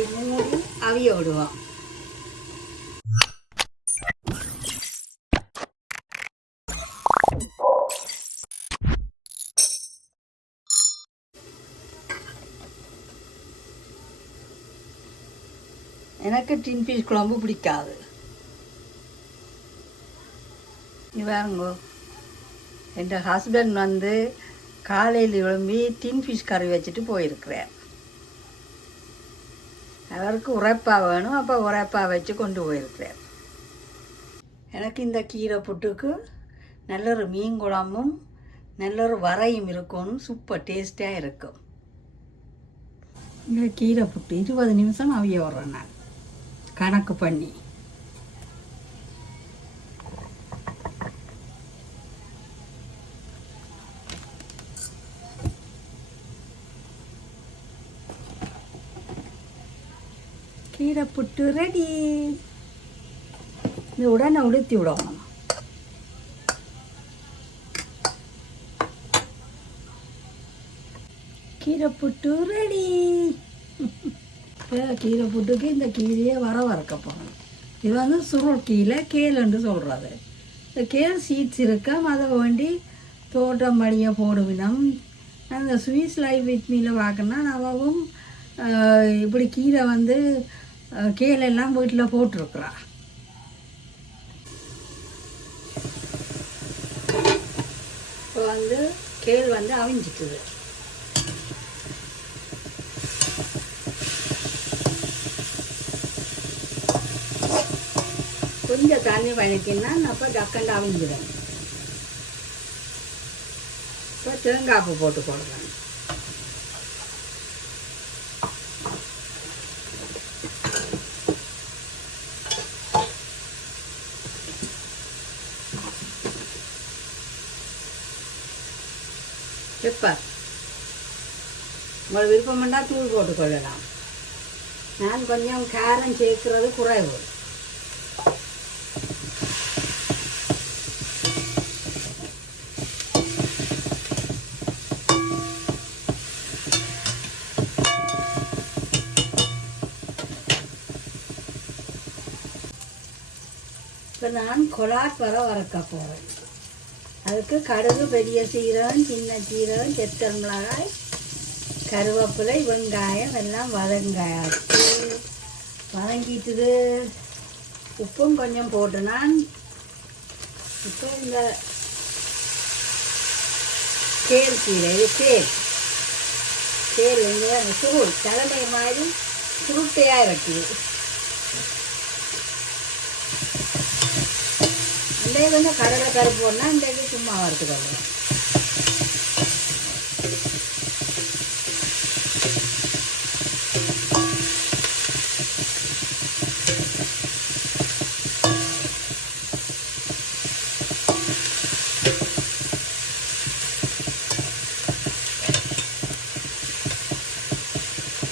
அப்படி மூடி அவிய விடுவோம் எனக்கு டின் பீஸ் குழம்பு பிடிக்காது. பாருங்கோ. என் ஹஸ்பண்ட் வந்து காலையில் எழும்பி டின் ஃபிஷ் கறி வச்சுட்டு போயிருக்கிறேன். அவருக்கு உரைப்பா வேணும் அப்போ உரைப்பா வச்சு கொண்டு போயிருக்கிறார் எனக்கு இந்த கீரை புட்டுக்கு நல்ல ஒரு மீன் குழம்பும் நல்ல ஒரு வரையும் இருக்கணும் சூப்பர் டேஸ்ட்டாக இருக்கும் இந்த கீரை புட்டு இருபது நிமிஷம் அவிய விட்றேன் நான். கணக்கு பண்ணி. கீரை புட்டு ரெடி இந்த உடனே உளுத்தி விடுவோம் கீரை புட்டு ரெடி கீரை புட்டுக்கு இந்த கீரையை வர வறுக்க போகணும். இது வந்து சுருள் கீழே கேளுன்னு சொல்கிறது இந்த கேள் சீட்ஸ் இருக்க. அதை வேண்டி தோட்டம் மடியை போடுவினம். அந்த ஸ்வீஸ் லைஃப் வித் மீல பார்க்கணுன்னா நவவும் ஆஹ், இப்படி கீரை வந்து கீழெல்லாம் வீட்டில் போட்டிருக்குறா. இப்போ வந்து கேள் வந்து அவிஞ்சிக்குது. கொஞ்சம் தண்ணி வதக்கினா அப்போ டக்கண்டு அவிஞ்சிடும் இப்போ தேங்காய் பூ போட்டு போடுறேன். பெப்பர் உங்களுக்கு விருப்பம் இருந்தால் தூள் போட்டுக்கொள்ளலாம் நான் கொஞ்சம் காரம் சேர்க்கிறது குறைவு. இப்போ நான் கொலாட் வர வறுக்க போகிறேன் அதுக்கு கடுகு பெரிய சீரகம் சின்ன சீரகம் செத்தல் மிளகாய் கருவேப்பிலை வெங்காயம் எல்லாம் வதங்காயாச்சு வதங்கிட்டுது. உப்பும் கொஞ்சம் போட்டு நான் இப்போ இந்த கேல் கீரை இது கேல். கேல் இங்கே அந்த சுருள் தலைமை மாதிரி சுருட்டையாக இருக்குது அந்த கொஞ்சம் கடலை பருப்பு ஒன்றா இந்த இது சும்மா வறுத்துக்கொள்ளணும்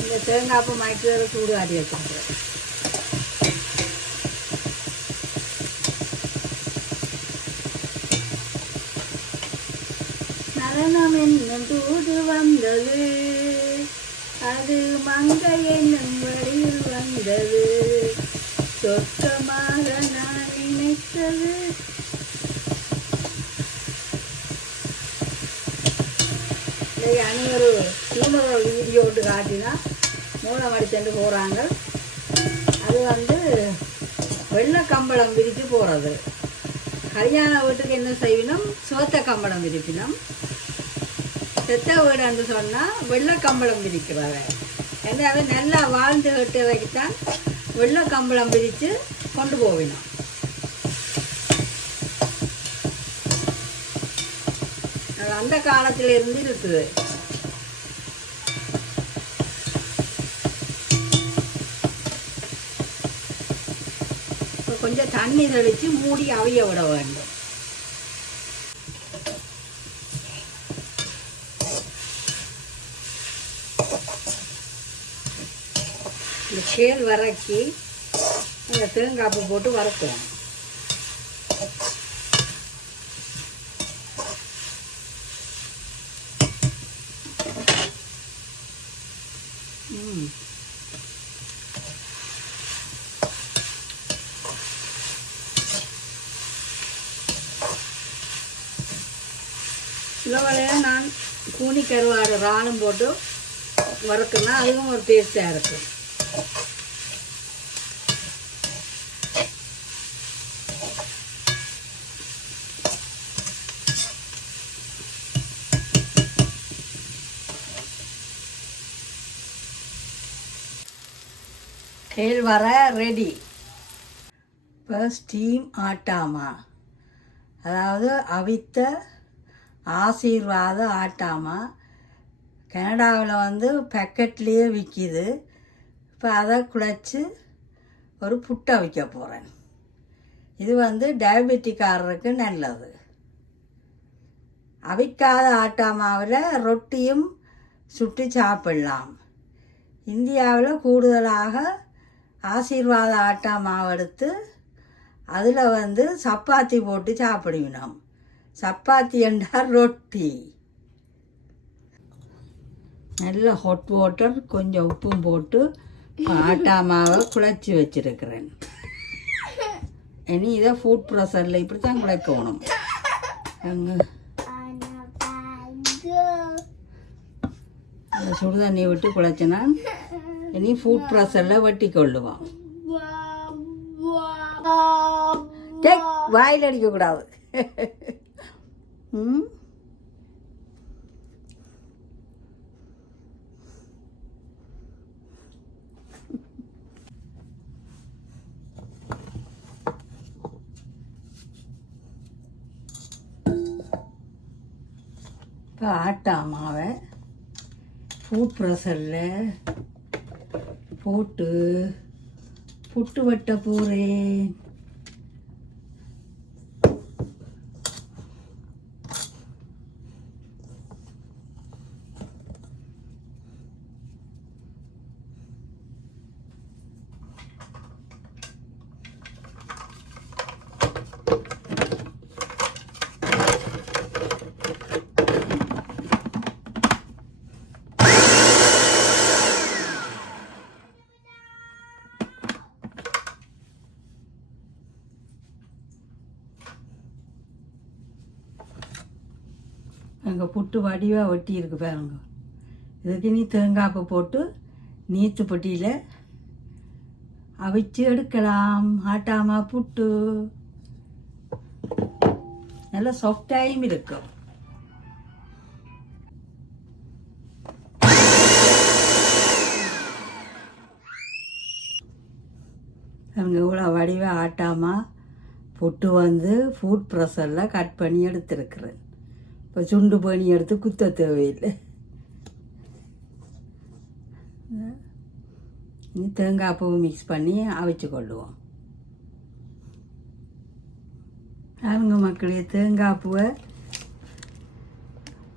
இந்த தேங்காய் பூ மயக்கிறத சூடு ஆடி வச்சுருக்கேன் மரணம் என்னும் தூது வந்தது. அது மங்கை என்னும் வழியில் வந்தது. சொர்க்கமாக நான் நினைத்தது. அனைவரும் அணியொரு சூழல் வீடியோட்டு காட்டினா மூலம் அடிச்சுட்டு போகிறாங்க அது வந்து வெள்ளை கம்பளம் விரித்து போகிறது கல்யாண வீட்டுக்கு என்ன செய்யணும் சோத்த கம்பளம் விரிப்பினம். செத்த வீடுன்னு சொன்னால் வெள்ளை கம்பளம் விரிக்கிறவ ஏன்னா நல்லா வாழ்ந்து கட்டு தான் வெள்ளை கம்பளம் விரித்து கொண்டு போவினோம் அது அந்த காலத்தில் இருந்து இருக்குது. இப்போ கொஞ்சம் தண்ணி தெளித்து மூடி அவிய விட வேண்டும். கேழ்வரக்கி இந்த தேங்காய்ப்பு போட்டு வறுக்கணும் இளவலையில் நான் கூனி கருவாடு ராணும் போட்டு வறுக்குன்னா அதுவும் ஒரு டேஸ்ட்டாக இருக்கும் டெய்ல் வர ரெடி இப்போ ஸ்டீம் ஆட்டாமா? அதாவது அவித்த ஆசீர்வாத ஆட்டாமா? கனடாவில் வந்து பேக்கெட்லேயே விற்கிது இப்போ அதை குழைச்சி ஒரு புட்டை விற்க போகிறேன் இது வந்து டயபெட்டிக்காரருக்கு நல்லது. அவிக்காத ஆட்டாமாவில் ரொட்டியும் சுட்டு சாப்பிடலாம். இந்தியாவில் கூடுதலாக ஆசீர்வாத ஆட்டா மாவு எடுத்து அதில் வந்து சப்பாத்தி போட்டு சாப்பிடுவினோம். சப்பாத்தி என்றால் ரொட்டி. நல்ல ஹாட் வாட்டர் கொஞ்சம் உப்பும் போட்டு ஆட்டா மாவை குழச்சி வச்சிருக்கிறேன். இனி இதை ஃபுட் ப்ரெஷரில் இப்படி தான் குழைக்கணும். அங்கே அதை சுடு தண்ணி விட்டு குழைச்சினா இனி ஃபுட் ப்ரெஷரில் வெட்டி கொள்ளுவோம். வாயில் அடிக்கக்கூடாது ம்? இப்போ ஆட்டா மாவை ஃபுட் ப்ரெஷரில் போட்டு புட்டு வட்ட போகிறேன் அங்கே புட்டு வடிவாக ஒட்டி இருக்கு பாருங்க. இதுக்கு நீ தேங்காய்ப்பு போட்டு நீத்து பொட்டியில் அவிச்சு எடுக்கலாம். ஆட்டாமா புட்டு. நல்லா சாஃப்டாயும் இருக்கும் அவங்க இவ்வளோ வடிவாக ஆட்டாமா புட்டு வந்து ஃபுட் ப்ரெஷரில் கட் பண்ணி எடுத்துருக்குறேன். இப்போ சுண்டு பண்ணி எடுத்து குத்த தேவையில்லை. இனி தேங்காய் பூ மிக்ஸ் பண்ணி அவிச்சு கொள்ளுவோம். அவங்க மக்களே தேங்காய் பூவை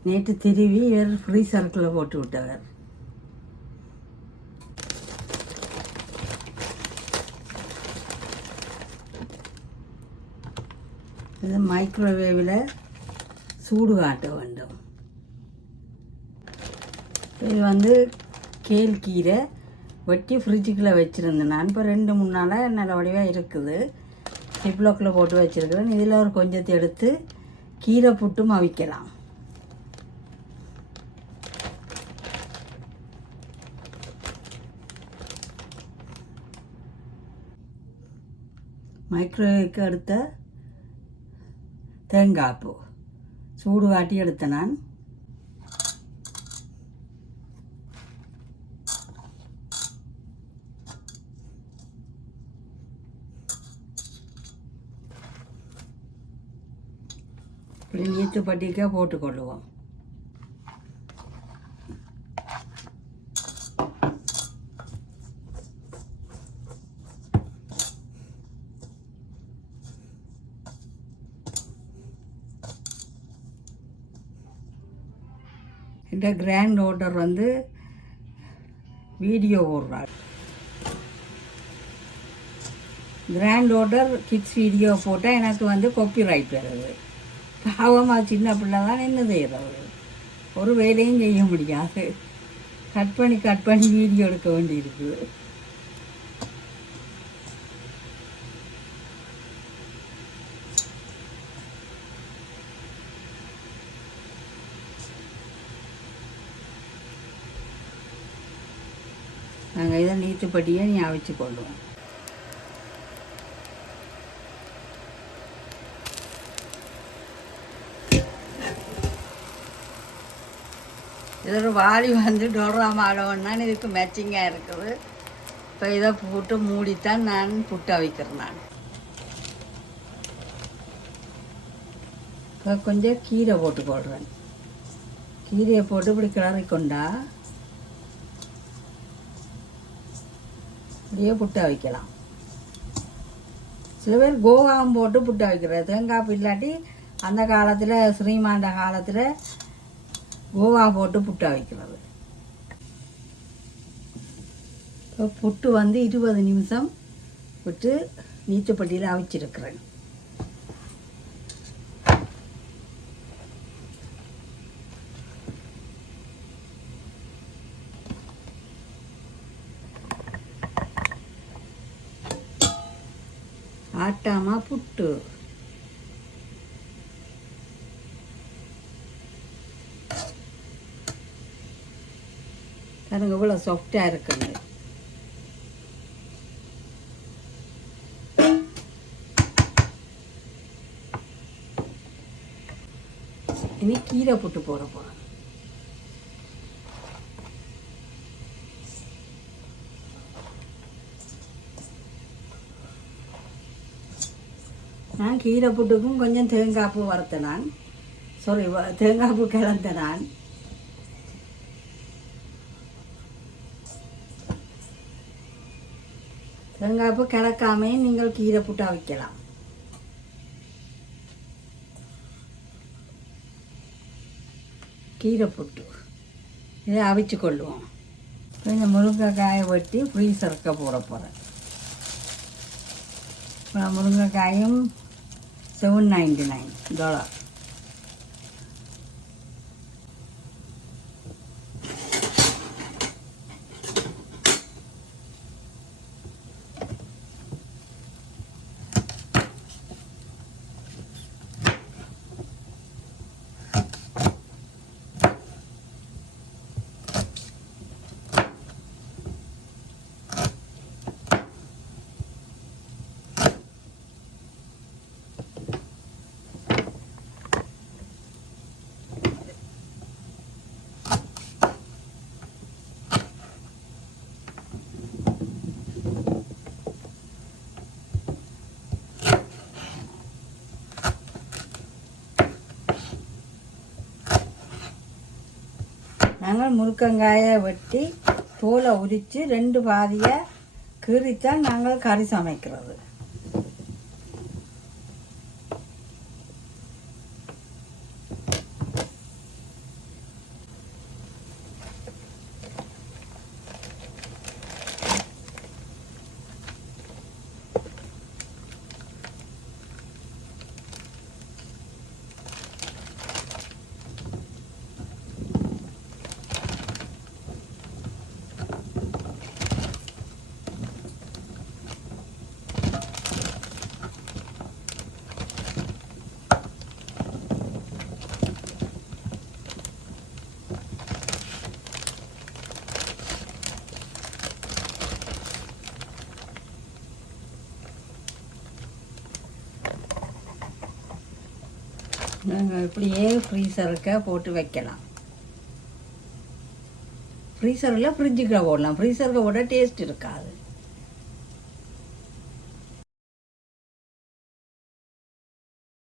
நேற்று திருவி வேறு சர்க்கிளில் போட்டு விட்டவர். இது மைக்ரோவேவில் சூடு காட்ட வேண்டும். இது வந்து கேழ்கீரை வெட்டி ஃப்ரிட்ஜுக்குள்ளே வச்சுருந்தேன். நான் இப்போ ரெண்டு மூணு நாளாக நல்ல வடிவாக இருக்குது. சிப்லாக்கில் போட்டு வச்சுருக்கிறேன். இதில் ஒரு கொஞ்சத்தை எடுத்து கீரை புட்டும் அவிக்கலாம் மைக்ரோவேவ்க்கு அடுத்த தேங்காய் பூ. சூடு காட்டி எடுத்த நான். இப்படி நீத்து பட்டிக்க போட்டுக்கொள்ளுவோம். இந்த கிராண்ட் டாட்டர் வந்து வீடியோ ஓடுறார் கிராண்ட் டாட்டர் கிட்ஸ் வீடியோ போட்டால் எனக்கு வந்து காப்பி ரைட் வருது. பாவமாக சின்ன பிள்ளை தான் என்ன செய்கிறது ஒரு வேலையும் செய்ய முடியாது. கட் பண்ணி கட் பண்ணி வீடியோ எடுக்க வேண்டியிருக்குது நாங்கள் இதை நீத்துப்படியே நீ அவிச்சு போடுவோம் இதோட வாளி வந்து டோரா மாடவன்னா இதுக்கு மேட்சிங்காக இருக்குது. இப்போ இதை போட்டு மூடித்தான் நான் புட்டு அவிக்கிறேன் நான். இப்போ கொஞ்சம் கீரை போட்டு போடுறேன். கீரையை போட்டு இப்படி கிளறி கொண்டா இப்படியே புட்டு வைக்கலாம். சில பேர் கோகாம் போட்டு புட்டு வைக்கிறது. தேங்காய் இல்லாட்டி அந்த காலத்தில் ஸ்ரீமாண்ட காலத்தில் கோவா போட்டு புட்டு அவிக்கிறது இப்போ புட்டு வந்து இருபது நிமிஷம் விட்டு நீச்சப்பட்டியில் அவிச்சிருக்கிறேன். ஆட்டாமா புட்டு. பாருங்க இவ்வளோ சாஃப்டாக இருக்குங்க. இனி கீரை புட்டு போட போகிறேன் நான் கீரை புட்டுக்கும் கொஞ்சம் தேங்காய் பூ நான் சாரி தேங்காய் பூ கிளந்தேன் நான் தேங்காய் பூ கிடக்காமே நீங்கள் கீரை புட்டா வைக்கலாம் கீரை புட்டு இதை அவிச்சு கொள்ளுவோம் கொஞ்சம் முருங்கைக்காயை வெட்டி ஃப்ரீசருக்கு போட போகிறேன் முருங்கைக்காயும் সেভেন নাইনটি নাইন ডলার நாங்கள் முருக்கங்காயை வெட்டி தோலை உரித்து ரெண்டு பாதியை கீறித்தான் நாங்கள் கறி சமைக்கிறது. நாங்கள் இப்படியே ஃப்ரீசருக்க போட்டு வைக்கலாம். ஃப்ரீசரில் ஃப்ரிட்ஜுக்குள்ள போடலாம். ஃப்ரீசருக்கு விட டேஸ்ட் இருக்காது.